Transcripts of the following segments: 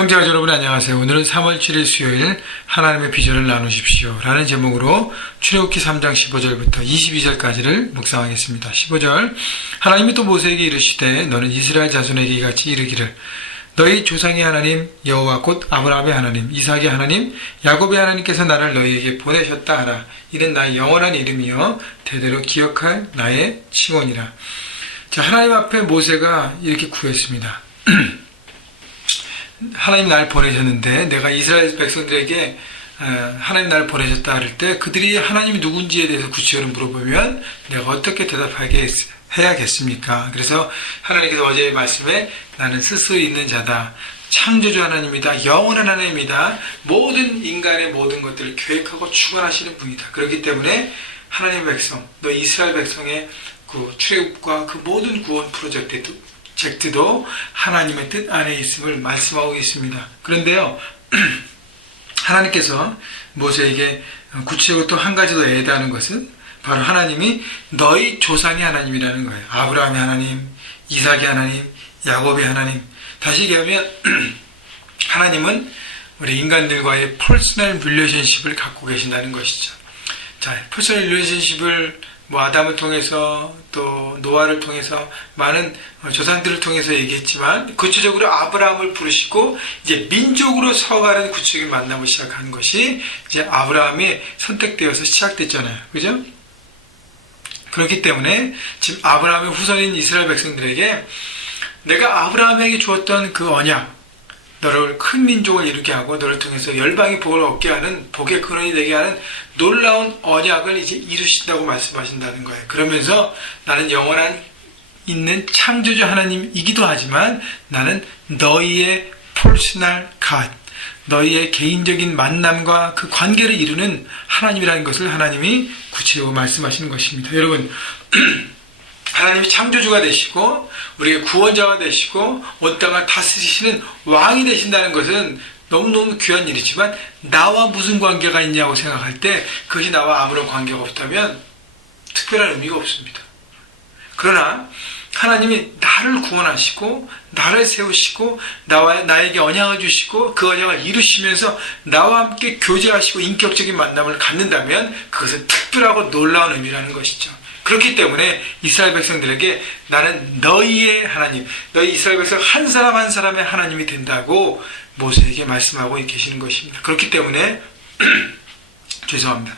형제와 여러분 안녕하세요. 오늘은 3월 7일 수요일 하나님의 비전을 나누십시오 라는 제목으로 출애굽기 3장 15절부터 22절까지를 묵상하겠습니다. 15절 하나님이 또 모세에게 이르시되 너는 이스라엘 자손에게 이같이 이르기를 너희 조상의 하나님 여호와 곧 아브라함의 하나님 이삭의 하나님 야곱의 하나님께서 나를 너희에게 보내셨다 하라. 이는 나의 영원한 이름이여 대대로 기억할 나의 칭언이라. 자, 하나님 앞에 모세가 이렇게 구했습니다. 하나님 나를 보내셨는데 내가 이스라엘 백성들에게 하나님 나를 보내셨다 할 때 그들이 하나님이 누군지에 대해서 구체적으로 물어보면 내가 어떻게 대답하게 해야겠습니까? 그래서 하나님께서 어제의 말씀에 나는 스스로 있는 자다. 창조주 하나님이다. 영원한 하나님이다. 모든 인간의 모든 것들을 계획하고 주관하시는 분이다. 그렇기 때문에 하나님의 백성, 너 이스라엘 백성의 그 출애굽과 그 모든 구원 프로젝트도 하나님의 뜻 안에 있음을 말씀하고 있습니다. 그런데요, 하나님께서 모세에게 구체적으로 또 한 가지 더 애다하는 것은 바로 하나님이 너희 조상의 하나님이라는 거예요. 아브라함의 하나님, 이삭의 하나님, 야곱의 하나님. 다시 얘기하면 하나님은 우리 인간들과의 퍼스널 릴레이션십을 갖고 계신다는 것이죠. 자, 퍼스널 릴레이션십을 아담을 통해서 또 노아를 통해서 많은 조상들을 통해서 얘기했지만 구체적으로 아브라함을 부르시고 이제 민족으로 서가는 구체적인 만남을 시작하는 것이 이제 아브라함이 선택되어서 시작됐잖아요. 그죠? 그렇기 때문에 지금 아브라함의 후손인 이스라엘 백성들에게 내가 아브라함에게 주었던 그 언약, 너를 큰 민족을 이루게 하고 너를 통해서 열방의 복을 얻게 하는 복의 근원이 되게 하는 놀라운 언약을 이제 이루신다고 말씀하신다는 거예요. 그러면서 나는 영원한 있는 창조주 하나님이기도 하지만 나는 너희의 퍼스널 갓, 너희의 개인적인 만남과 그 관계를 이루는 하나님이라는 것을 하나님이 구체적으로 말씀하시는 것입니다. 여러분, 하나님이 창조주가 되시고 우리의 구원자가 되시고 온 땅을 다스리시는 왕이 되신다는 것은 너무너무 귀한 일이지만 나와 무슨 관계가 있냐고 생각할 때 그것이 나와 아무런 관계가 없다면 특별한 의미가 없습니다. 그러나 하나님이 나를 구원하시고 나를 세우시고 나에게 언약을 주시고 그 언약을 이루시면서 나와 함께 교제하시고 인격적인 만남을 갖는다면 그것은 특별하고 놀라운 의미라는 것이죠. 그렇기 때문에 이스라엘 백성들에게 나는 너희의 하나님, 너희 이스라엘 백성 한 사람 한 사람의 하나님이 된다고 모세에게 말씀하고 계시는 것입니다. 그렇기 때문에 죄송합니다.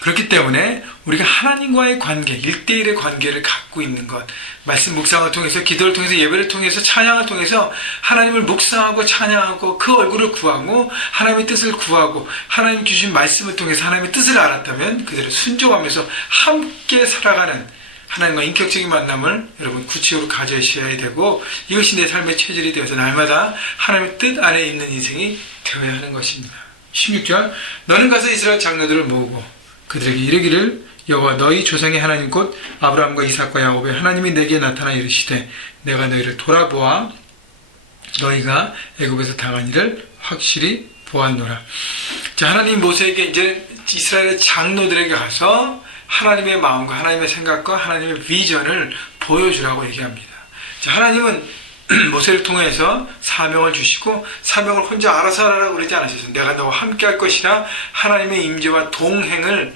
그렇기 때문에 우리가 하나님과의 관계, 1대1의 관계를 갖고 있는 것, 말씀 묵상을 통해서, 기도를 통해서, 예배를 통해서, 찬양을 통해서 하나님을 묵상하고 찬양하고 그 얼굴을 구하고 하나님의 뜻을 구하고 하나님 주신 말씀을 통해서 하나님의 뜻을 알았다면 그대로 순종하면서 함께 살아가는 하나님과 인격적인 만남을 여러분 구체적으로 가져셔야 되고 이것이 내 삶의 체질이 되어서 날마다 하나님의 뜻 안에 있는 인생이 되어야 하는 것입니다. 16절 너는 가서 이스라엘 장로들을 모으고 그들에게 이르기를 여호와 너희 조상의 하나님 곧 아브라함과 이삭과 야곱의 하나님이 내게 나타나 이르시되 내가 너희를 돌아보아 너희가 애굽에서 당한 일을 확실히 보았노라. 자, 하나님 모세에게 이제 이스라엘의 장로들에게 가서 하나님의 마음과 하나님의 생각과 하나님의 비전을 보여주라고 얘기합니다. 자, 하나님은 모세를 통해서 사명을 주시고 사명을 혼자 알아서 하라고 그러지 않으셨어요. 내가 너와 함께 할 것이라 하나님의 임재와 동행을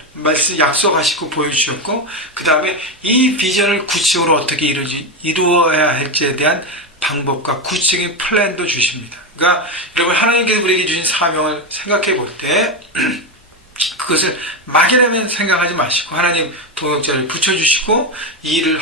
약속하시고 보여주셨고 그 다음에 이 비전을 구체적으로 어떻게 이루어야 할지에 대한 방법과 구체적인 플랜도 주십니다. 그러니까 여러분 하나님께서 우리에게 주신 사명을 생각해 볼 때 그것을 막연하면 생각하지 마시고 하나님 동역자를 붙여주시고 이 일을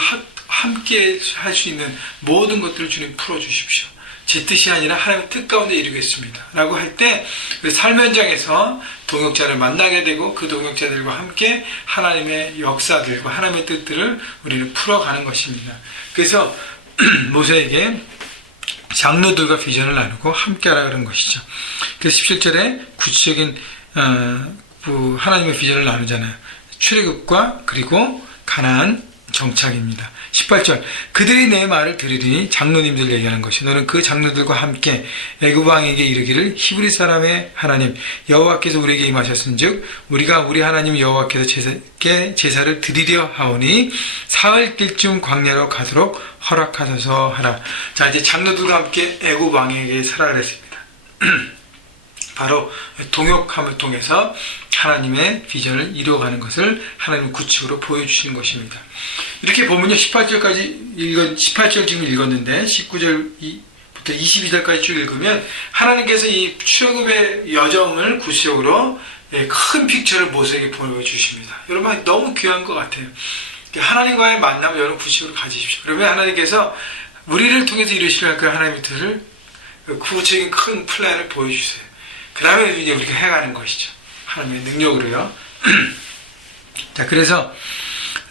함께 할 수 있는 모든 것들을 주님 풀어주십시오. 제 뜻이 아니라 하나님의 뜻 가운데 이루겠습니다. 라고 할 때 그 삶 현장에서 동역자를 만나게 되고 그 동역자들과 함께 하나님의 역사들과 하나님의 뜻들을 우리는 풀어가는 것입니다. 그래서 모세에게 장로들과 비전을 나누고 함께 하라 그런 것이죠. 그래서 17절에 구체적인 하나님의 비전을 나누잖아요. 출애굽과 그리고 가나안 정착입니다. 18절 그들이 내 말을 들으리니 장로님들 얘기하는 것이 너는 그 장로들과 함께 애굽 왕에게 이르기를 히브리 사람의 하나님 여호와께서 우리에게 임하셨은즉 우리가 우리 하나님 여호와께서 제사를 드리려 하오니 사흘길쯤 광야로 가도록 허락하소서 하라. 자, 이제 장로들과 함께 애굽 왕에게 살아가 그랬습니다. 바로 동역함을 통해서 하나님의 비전을 이루어가는 것을 하나님의 구축으로 보여주시는 것입니다. 이렇게 보면요, 18절 지금 읽었는데 19절부터 22절까지 쭉 읽으면 하나님께서 이 출애굽의 여정을 구체적으로 큰 픽처를 모세에게 보여주십니다. 여러분, 너무 귀한 것 같아요. 하나님과의 만남을 여러분 구체적으로 가지십시오. 그러면 하나님께서 우리를 통해서 이루시려는 그 하나님의 뜻을 구체적인 큰 플랜을 보여주세요. 그 다음에 이제 우리가 해가는 것이죠. 하나님의 능력으로요. 자, 그래서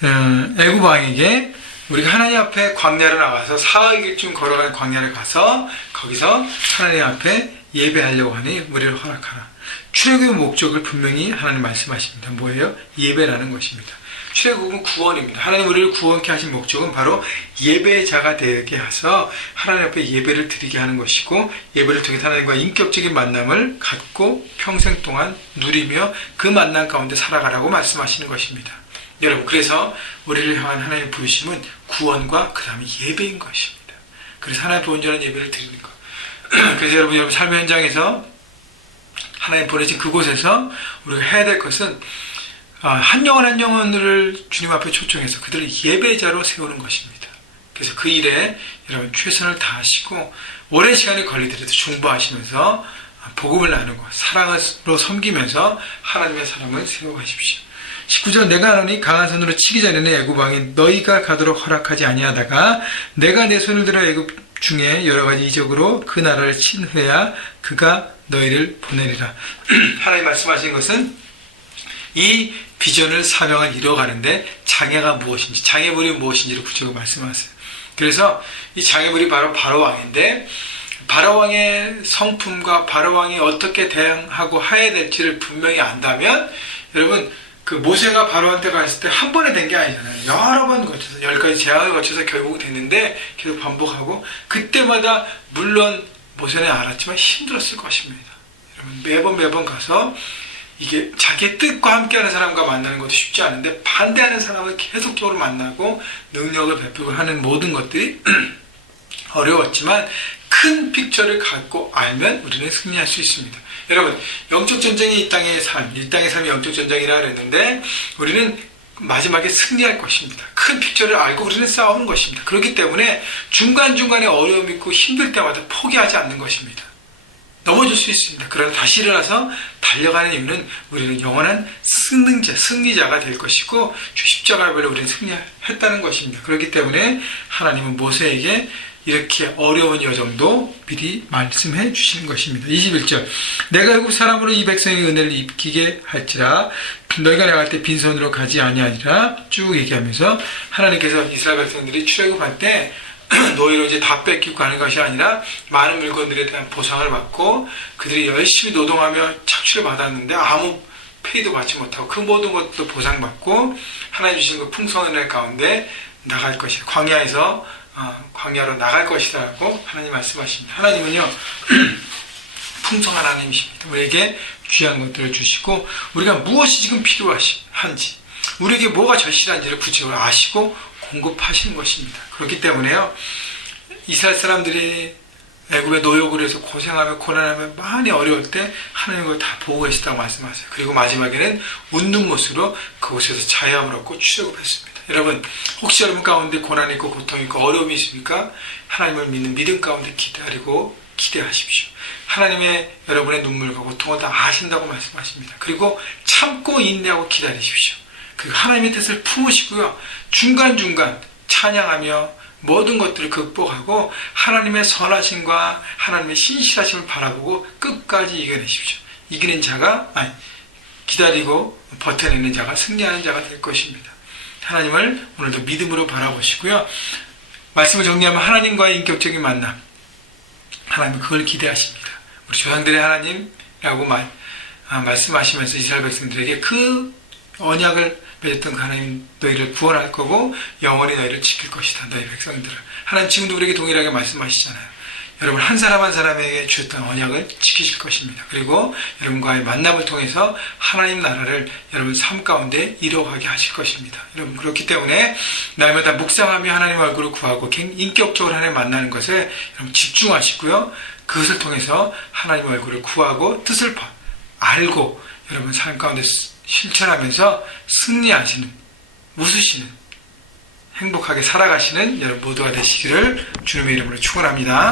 애굽 왕에게 우리가 하나님 앞에 광야로 나가서 4일쯤 걸어가는 광야를 가서 거기서 하나님 앞에 예배하려고 하니 우리를 허락하라. 출애굽의 목적을 분명히 하나님 말씀하십니다. 뭐예요? 예배라는 것입니다. 출애굽은 구원입니다. 하나님 우리를 구원케 하신 목적은 바로 예배자가 되게 해서 하나님 앞에 예배를 드리게 하는 것이고, 예배를 통해 하나님과 인격적인 만남을 갖고 평생 동안 누리며 그 만남 가운데 살아가라고 말씀하시는 것입니다. 여러분, 그래서 우리를 향한 하나님의 부르심은 구원과 그 다음에 예배인 것입니다. 그래서 하나님 앞에 온전한 예배를 드리는 것. 그래서 여러분 삶의 현장에서 하나님 보내신 그곳에서 우리가 해야 될 것은 한 영혼 한 영혼을 주님 앞에 초청해서 그들을 예배자로 세우는 것입니다. 그래서 그 일에 여러분 최선을 다하시고 오랜 시간이 걸리더라도 중보하시면서 복음을 나누고 사랑으로 섬기면서 하나님의 사람을 세워가십시오. 19절, 내가 너니 강한 손으로 치기 전에는 애굽 왕이 너희가 가도록 허락하지 아니하다가 내가 내 손을 들어 애굽 중에 여러 가지 이적으로 그 나라를 친 후에야 그가 너희를 보내리라. 하나님 말씀하신 것은 이 비전을 사명을 이뤄가는데 장애가 무엇인지, 장애물이 무엇인지를 구체적으로 말씀하세요. 그래서 이 장애물이 바로 바로왕인데, 바로왕의 성품과 바로왕이 어떻게 대응하고 해야 될지를 분명히 안다면, 여러분 그 모세가 바로한테 갔을 때 한 번에 된 게 아니잖아요. 여러 번 거쳐서 10가지 재앙을 거쳐서 결국 됐는데 계속 반복하고, 그때마다 물론 모세는 알았지만 힘들었을 것입니다. 여러분 매번 가서 이게 자기의 뜻과 함께하는 사람과 만나는 것도 쉽지 않은데 반대하는 사람을 계속적으로 만나고 능력을 베풀고 하는 모든 것들이 어려웠지만 큰 픽처를 갖고 알면 우리는 승리할 수 있습니다. 여러분, 영적 전쟁이 이 땅의 삶이 영적 전쟁이라 그랬는데 우리는 마지막에 승리할 것입니다. 큰 픽처를 알고 우리는 싸우는 것입니다. 그렇기 때문에 중간중간에 어려움이 있고 힘들 때마다 포기하지 않는 것입니다. 넘어질 수 있습니다. 그러나 다시 일어나서 달려가는 이유는 우리는 영원한 승리자가 될 것이고 십자가별로 우리는 승리했다는 것입니다. 그렇기 때문에 하나님은 모세에게 이렇게 어려운 여정도 미리 말씀해 주시는 것입니다. 21절, 내가 애굽 사람으로 이 백성의 은혜를 입히게 할지라 너희가 나갈 때 빈손으로 가지 아니하리라 쭉 얘기하면서 하나님께서 이스라엘 백성들이 출애굽할 때 노예로 이제 다 뺏기고 가는 것이 아니라 많은 물건들에 대한 보상을 받고 그들이 열심히 노동하며 착취를 받았는데 아무 페이도 받지 못하고 그 모든 것도 보상받고 하나님 주신 그 풍성한 가운데 나갈 것이다. 광야로 나갈 것이라고 하나님 말씀하십니다. 하나님은요 풍성한 하나님이십니다. 우리에게 귀한 것들을 주시고 우리가 무엇이 지금 필요한지, 우리에게 뭐가 절실한지를 구체적으로 아시고 공급하시는 것입니다. 그렇기 때문에요, 이스라엘 사람들이 애굽의 노역으로 해서 고생하며 고난하며 많이 어려울 때 하나님 그걸 다 보고 계시다고 말씀하세요. 그리고 마지막에는 웃는 모습으로 그곳에서 자유함을 얻고 출애굽했습니다. 여러분, 혹시 여러분 가운데 고난이 있고 고통이 있고 어려움이 있습니까? 하나님을 믿는 믿음 가운데 기대하십시오. 하나님의 여러분의 눈물과 고통을 다 아신다고 말씀하십니다. 그리고 참고 인내하고 기다리십시오. 그 하나님의 뜻을 품으시고요, 중간중간 찬양하며 모든 것들을 극복하고 하나님의 선하심과 하나님의 신실하심을 바라보고 끝까지 이겨내십시오. 이기는 자가, 기다리고 버텨내는 자가 승리하는 자가 될 것입니다. 하나님을 오늘도 믿음으로 바라보시고요, 말씀을 정리하면 하나님과의 인격적인 만남, 하나님은 그걸 기대하십니다. 우리 조상들의 하나님이라고 말씀하시면서 이스라엘 백성들에게 그 언약을 맺었던 그 하나님, 너희를 구원할 거고 영원히 너희를 지킬 것이다. 너희 백성들을. 하나님 지금도 우리에게 동일하게 말씀하시잖아요. 여러분 한 사람 한 사람에게 주셨던 언약을 지키실 것입니다. 그리고 여러분과의 만남을 통해서 하나님 나라를 여러분 삶 가운데 이루어가게 하실 것입니다. 여러분 그렇기 때문에 날마다 묵상하며 하나님 얼굴을 구하고 인격적으로 하나님 만나는 것에 여러분 집중하시고요, 그것을 통해서 하나님의 얼굴을 구하고 뜻을 알고 여러분 삶 가운데 실천하면서 승리하시는, 웃으시는, 행복하게 살아가시는 여러분 모두가 되시기를 주님의 이름으로 축원합니다.